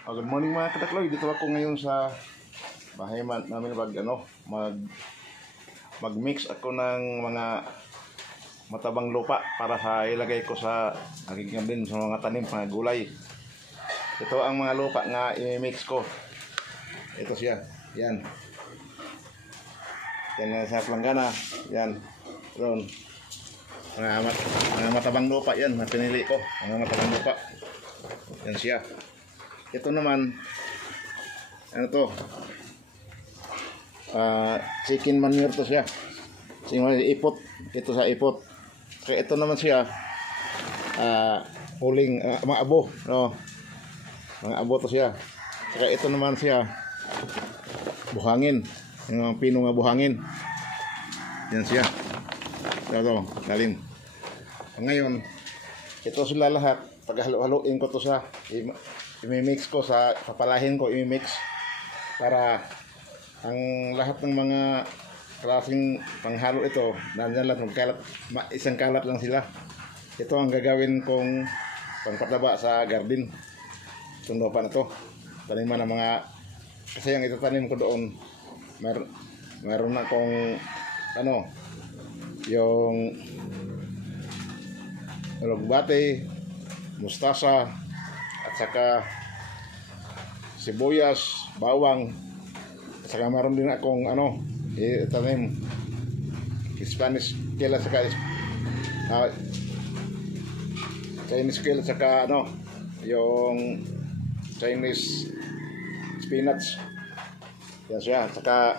Good morning mga katakloy. Dito ako ngayon sa bahay namin mag-mix ako ng mga matabang lupa para sa ilagay ko sa aking din sa mga tanim, mga gulay. Ito ang mga lupa nga i-mix ko. Ito siya. Yan. Yan sa planggana. Yan. Ron. Mga matabang lupa yan. Pinili ko. Mga matabang lupa. Yan siya. Ito naman, ano to? Chicken manure to siya. Ipot. Ito sa ipot. Kaya ito naman siya, huling, mga abo. No? Mga abo to siya. Kaya ito naman siya, buhangin. Yung mga pino nga buhangin. Yan siya. Ito, lalim. Ngayon, ito sila lahat. Paghalo-haloin ko to sa i-mix ko sa papalahin ko i-mix para ang lahat ng mga klaseng panghalo ito nandiyan lang magkalat, isang kalat lang sila. Ito ang gagawin kong pangpataba sa garden. Tundo pa na to. Taniman ng mga kasi yung itatanim ko doon meron na akong yung alugbate, mustasa, at saka sibuyas, bawang, at saka meron din akong tanim Spanish kale at saka Chinese kale at saka yung Chinese spinach. Yan siya. At saka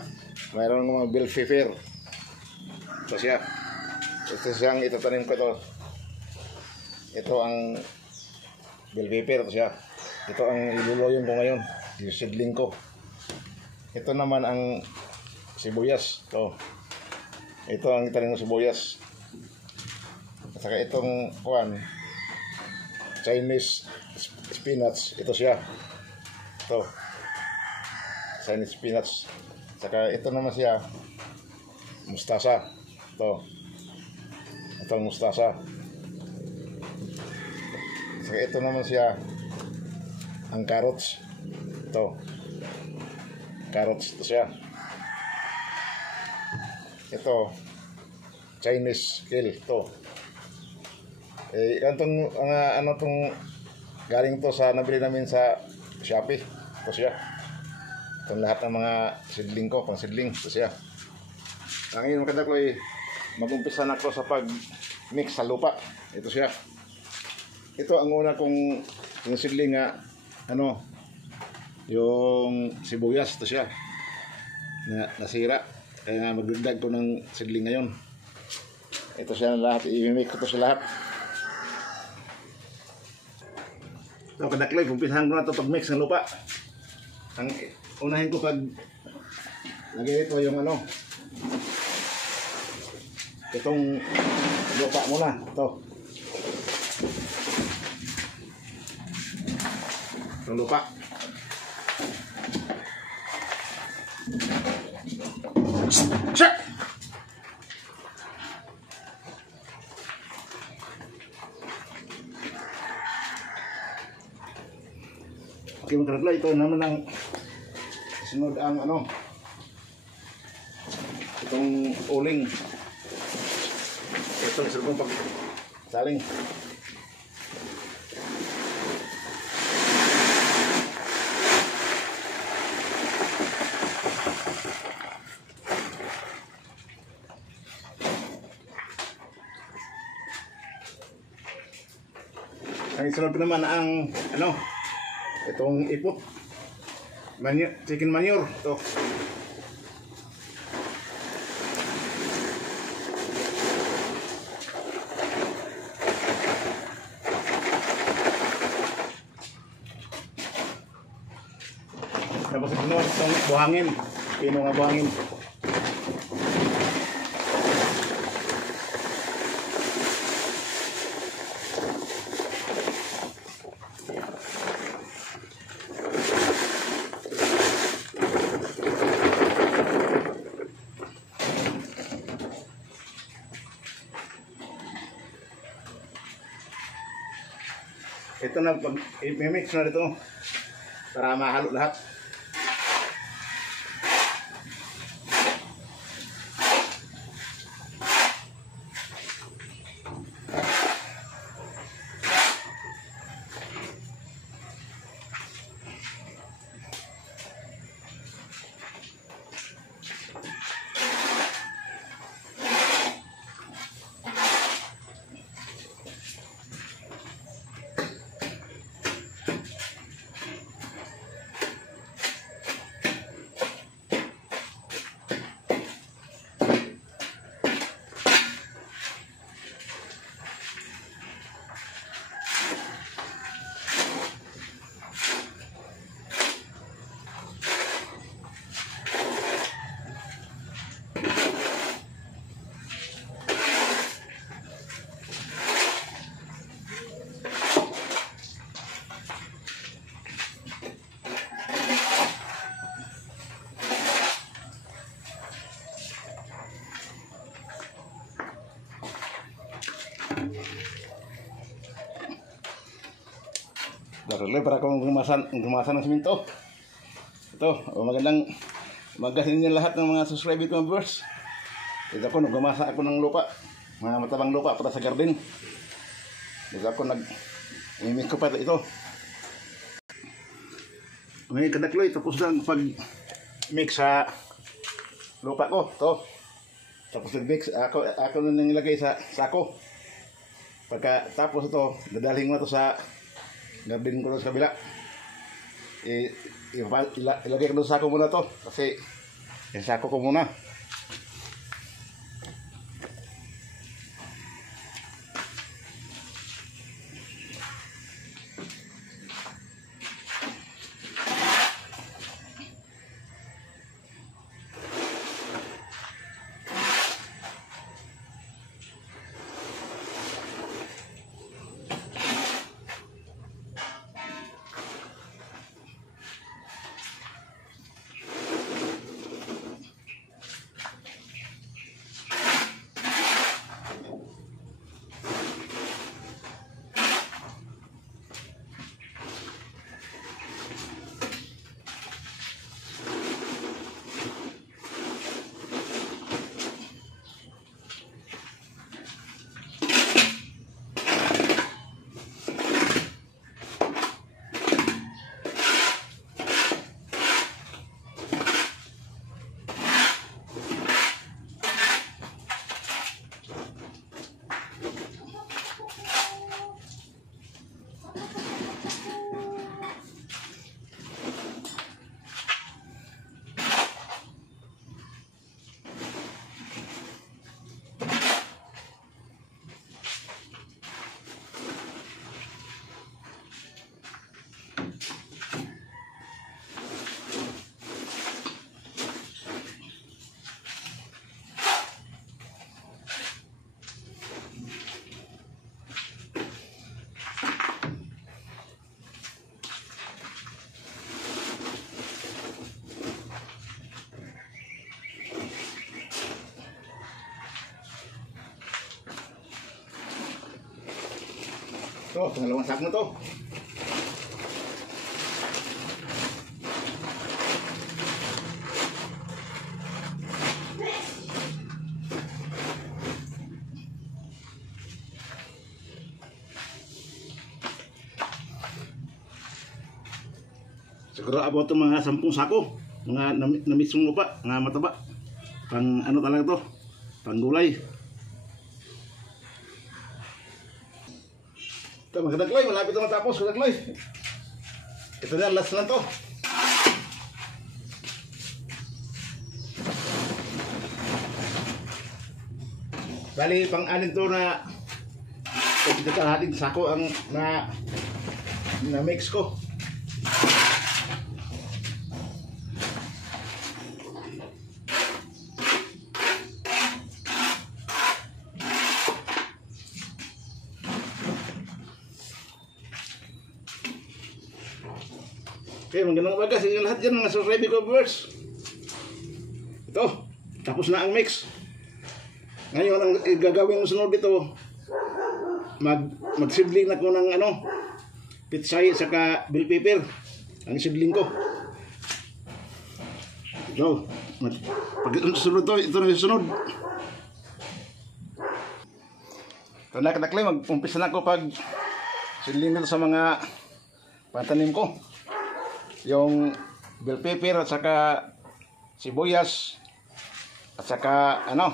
mayroon mga bell pepper. Ito siya. Ito siyang itatanim ko to. Ito ang bell pepper to siya. Ito ang iluloyin ko ngayon. Yung seedling ko. Ito naman ang sibuyas. Ito ang itanim ng sibuyas. At saka itong Chinese spinach. Ito siya. Ito. Chinese spinach. At saka ito naman siya. Mustasa. Ito. Ito ang mustasa. Saka ito naman siya ang carrots. Ito. Carrots ito siya. Ito Chinese kale ito. Itong galing to sa nabili namin sa Shopee. Ito siya. Itong lahat ng mga seedling ko, pang seedling ito siya. Ngayon maganda ko mag-umpisa na ako sa pag-mix sa lupa. Ito siya. Ito ang una kong yung seedling nga yung sibuyas to siya na nasira kaya magdagdag ko ng seedling ngayon. Ito siya lahat, i-mix ko to sa lahat. So kadakloy, umpisahan ko na to pag-mix ng lupa. Ang unahin ko pag lagay ito yung itong lupa muna ito. Itong lupa. Check. Okay, magkaragla. Ito naman ang sunod ang itong uling. Itong silbong pagsaling. Ang isunod naman ang itong ipot chicken manure ito. Tapos itong buhangin, pino nga buhangin. Ito na, pag i-mix na dito. para mahalo lahat. Darle para kung gumasan ng siminto. Ito, magandang umaga sa inyo lahat ng mga subscriber ko viewers. Ito ako, nagmamasa ako ng lupa, mga matabang lupa para sa garden. Ito ako nag-mimik ko pa ito. Ngayon kadakloy, tapos lang pag-mix sa lupa ko. Ito. Tapos nag-mix, ako na nilagay sa sako. Pagkatapos ito, dadalhin mo ito sa garden ko sa kabila. Ilagay ko doon sa sako muna to kasi yung sako ko muna. Ito, pangalawang sak na to. Siguro about ito mga 10 sako. Mga namisong lupa, mga mataba. Pang ano talaga to? Pang gulay. Ito, magdagloy, malapit na matapos, magdagloy. Ito na, last lang to. Bali, pang-anin to na ito kalahating sako ang na mix ko. Okay, magandang umaga sa inyo lahat dyan mga subscriber ko viewers. Ito, tapos na ang mix. Ngayon, ang gagawin mo sunod dito, magsidling na ko ng pitsay saka bell pepper. ang isidling ko. So, pag sunod to, ito na yung sunod. So, nakadakli, mag-umpisa na ako pag sidling nito sa mga patanim ko. Yung bell pepper at saka sibuyas at saka ano,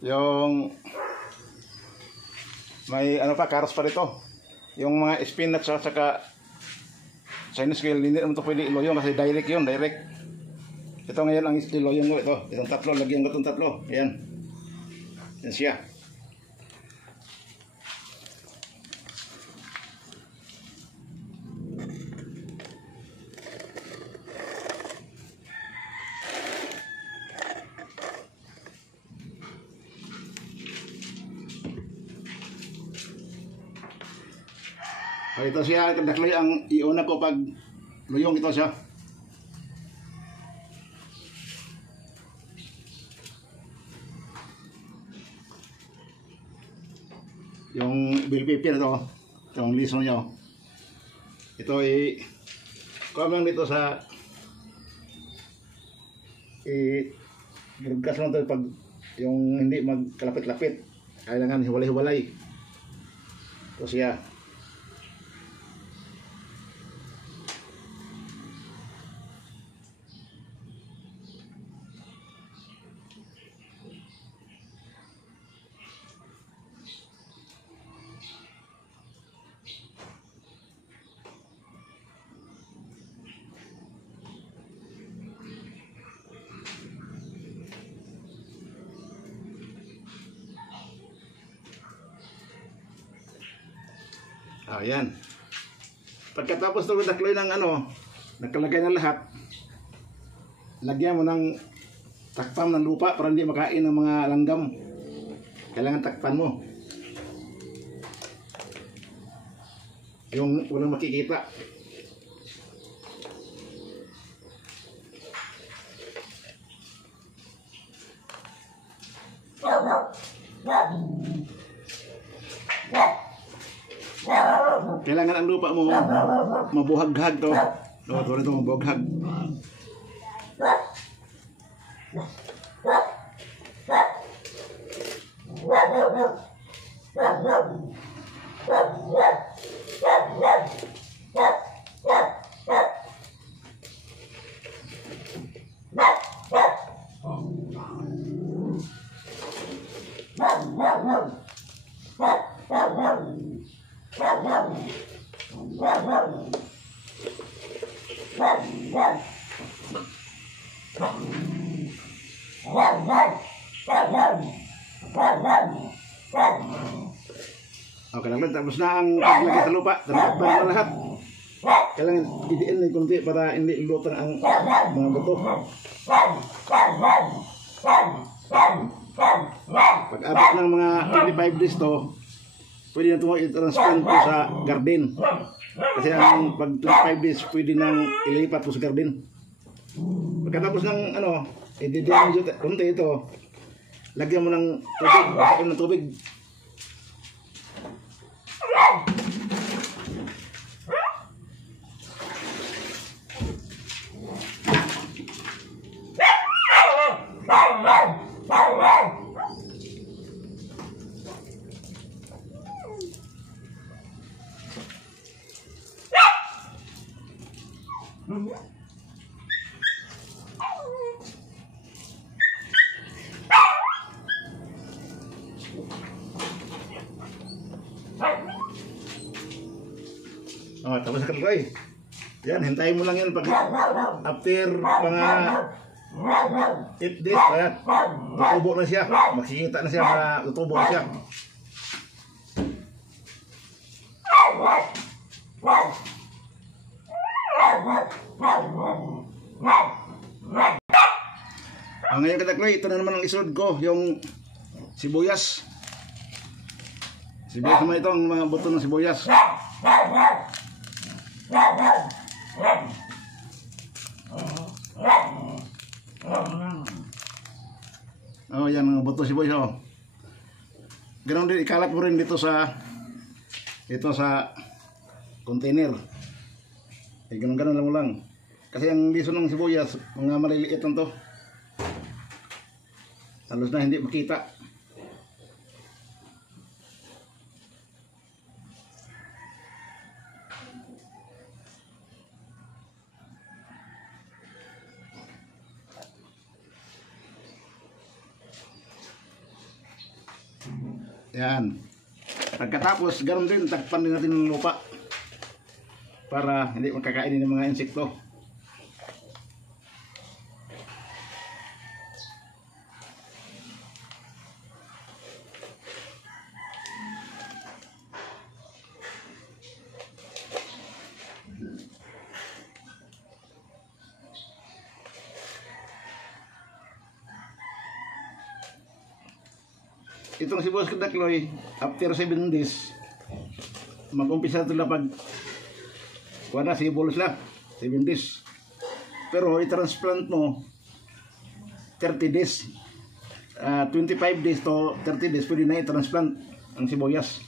yung may ano pa, karos pa rito. Yung mga spinach at saka Chinese kale, hindi naman ito pwede iloyong kasi direct yun, direct. Ito ngayon ang iloyong ko, ito. Itong tatlo, lagyan ko itong tatlo. Ayan. Yan siya. Ito siya, kadakloy ang iuna ko pag luyong ito siya. Yung bell pepper ito, itong liso nyo. Ito ay kumang dito sa broadcast lang ito pag yung hindi magkalapit-lapit. Kailangan hiwalay-hiwalay. Ito siya. Ayan. Pagkatapos ito dakloy ng ano, nakalagay na lahat, lagyan mo ng takpan ng lupa para hindi makain ng mga langgam. Kailangan takpan mo. Yung walang makikita. Kailangan ang lupa mo mabuhaghag to. No, tulad ito mabuhaghag. Okay lang, tapos na ang paglagay sa lupa, takpan na lahat. Kailangan idiin ng kunti para hindi lutang ang mga buto. Pag abot ng mga 25 days to, pwede na ito i-transplant po sa garden. Kasi ang pag 25 days, pwede nang ilipat po sa garden. Pagkatapos ng ano, ididiin mo kunti ito, lagyan mo ng tubig, basakin ng tubig. Oh, tapos sa kalagay. Yan, hintayin mo lang yan pag after mga 8 days, ayan, tutubo na siya. Makikita na siya na tutubo na siya. Ngayon kadakloy, ito na naman ang isunod ko, yung sibuyas. Sibuyas naman ito, ang mga buto ng sibuyas. Oh, yan mga buto sibuyas. Oh. Ganun din, ikalat mo rin dito sa container. Eh, ganun-ganun lang mo lang. Kasi ang liso ng sibuyas, mga maliliit lang to. Halos na hindi makita. Yan. Pagkatapos, ganoon din, takpan din natin ng lupa para hindi makakainin ng mga insekto. Itong sibuyas kadakloy, after 7 days, mag-umpisa ito na pag wala, sibulos lang, 7 days. Pero i-transplant mo 30 days, 25 days to 30 days, pwede na i-transplant ang sibuyas.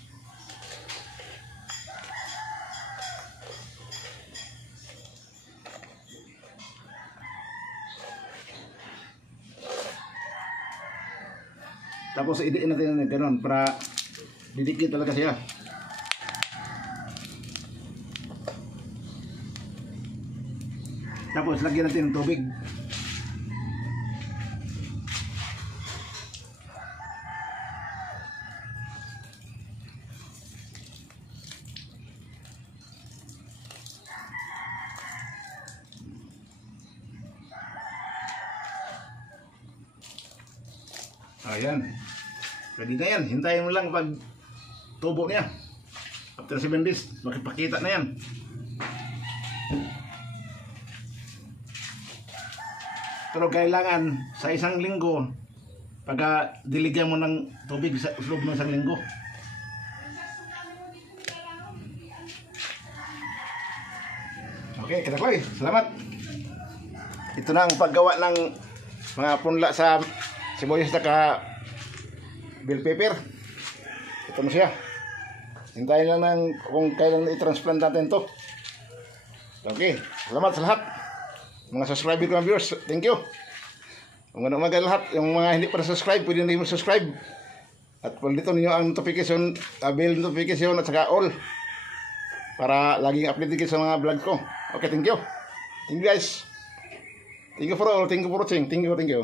Tapos idiin natin na gano'n para didikit talaga siya. Tapos lagyan natin ng tubig. Ayan. Pwede na yan. Hintayin mo lang pag tubo niya. After 7 days, makipakita na yan. Pero kailangan sa isang linggo, pagka diligyan mo ng tubig sa loob ng isang linggo. Okay, kinakoy. Salamat. Ito na ang paggawa ng mga punla sa sibuyas na bell pepper. Ito na siya. Hintayin lang ng kung kailan i-transplant natin to. Okay. Salamat sa lahat. Mga subscriber ko mga viewers. Thank you. Magandang umaga lahat. Yung mga hindi pa subscribe, pwede na subscribe. At paldito ninyo ang notification, bell notification at saka all. Para laging update kayo sa mga vlog ko. Okay, thank you. Thank you guys. Thank you for all. Thank you for watching. Thank you.